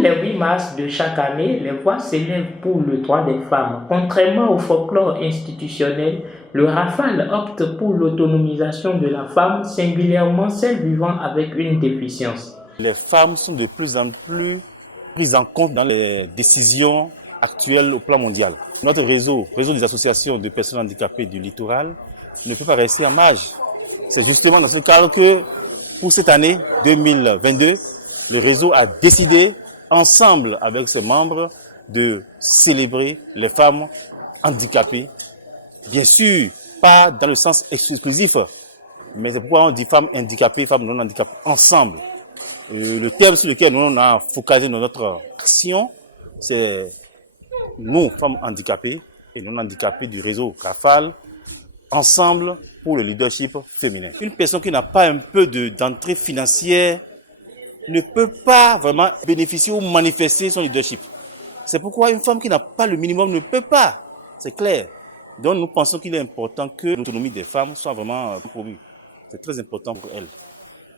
les 8 mars de chaque année, les voix s'élèvent pour le droit des femmes. Contrairement au folklore institutionnel, le Rafale opte pour l'autonomisation de la femme, singulièrement celle vivant avec une déficience. Les femmes sont de plus en plus prises en compte dans les décisions actuelles au plan mondial. Notre réseau des associations de personnes handicapées du littoral, ne peut pas rester en marge. C'est justement dans ce cadre que, pour cette année 2022, le réseau a décidé, ensemble avec ses membres, de célébrer les femmes handicapées. Bien sûr, pas dans le sens exclusif, mais c'est pourquoi on dit femmes handicapées, femmes non handicapées, ensemble. Le thème sur lequel nous on a focalisé notre action, c'est nous, femmes handicapées et non handicapées du réseau Rafale, ensemble pour le leadership féminin. Une personne qui n'a pas un peu d'entrée financière ne peut pas vraiment bénéficier ou manifester son leadership. C'est pourquoi une femme qui n'a pas le minimum ne peut pas. C'est clair. Donc nous pensons qu'il est important que l'autonomie des femmes soit vraiment promue. C'est très important pour elles.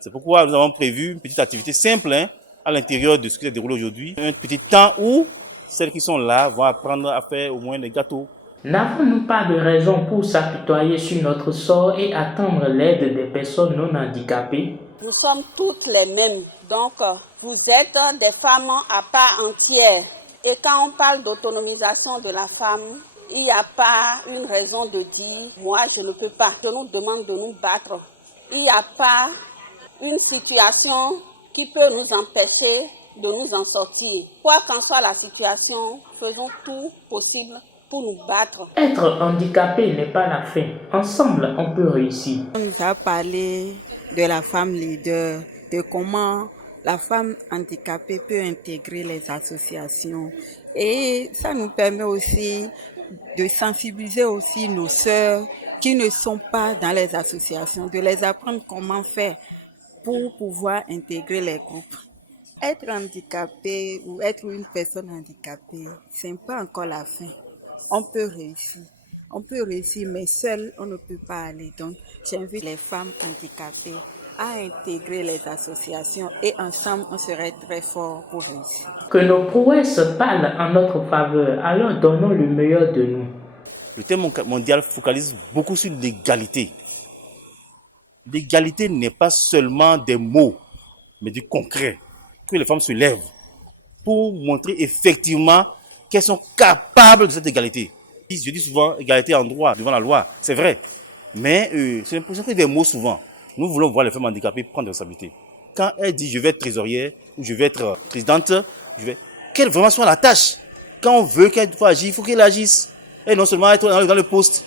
C'est pourquoi nous avons prévu une petite activité simple à l'intérieur de ce qui s'est déroulé aujourd'hui. Un petit temps où celles qui sont là vont apprendre à faire au moins des gâteaux. N'avons-nous pas de raison pour s'apitoyer sur notre sort et attendre l'aide des personnes non handicapées? Nous sommes toutes les mêmes, donc vous êtes des femmes à part entière. Et quand on parle d'autonomisation de la femme, il n'y a pas une raison de dire « moi je ne peux pas ». Je nous demande de nous battre. Il n'y a pas une situation qui peut nous empêcher de nous en sortir. Quoi qu'en soit la situation, faisons tout possible pour nous battre. Être handicapé n'est pas la fin. Ensemble, on peut réussir. On nous a parlé de la femme leader, de comment la femme handicapée peut intégrer les associations. Et ça nous permet aussi de sensibiliser aussi nos sœurs qui ne sont pas dans les associations, de les apprendre comment faire pour pouvoir intégrer les groupes. Être handicapé ou être une personne handicapée, ce n'est pas encore la fin. On peut réussir. On peut réussir, mais seul, on ne peut pas aller. Donc, j'invite les femmes handicapées à intégrer les associations et ensemble, on serait très fort pour réussir. Que nos prouesses parlent en notre faveur, alors donnons le meilleur de nous. Le thème mondial focalise beaucoup sur l'égalité. L'égalité n'est pas seulement des mots, mais du concret. Que les femmes se lèvent pour montrer effectivement qu'elles sont capables de cette égalité. Je dis souvent égalité en droit devant la loi, c'est vrai. Mais c'est l'impression que des mots souvent. Nous voulons voir les femmes handicapées prendre des responsabilités. Quand elles disent je vais être trésorière ou je vais être présidente, qu'elle vraiment soit la tâche. Quand on veut qu'elle soit agir, il faut qu'elle agisse. Et non seulement être dans le poste.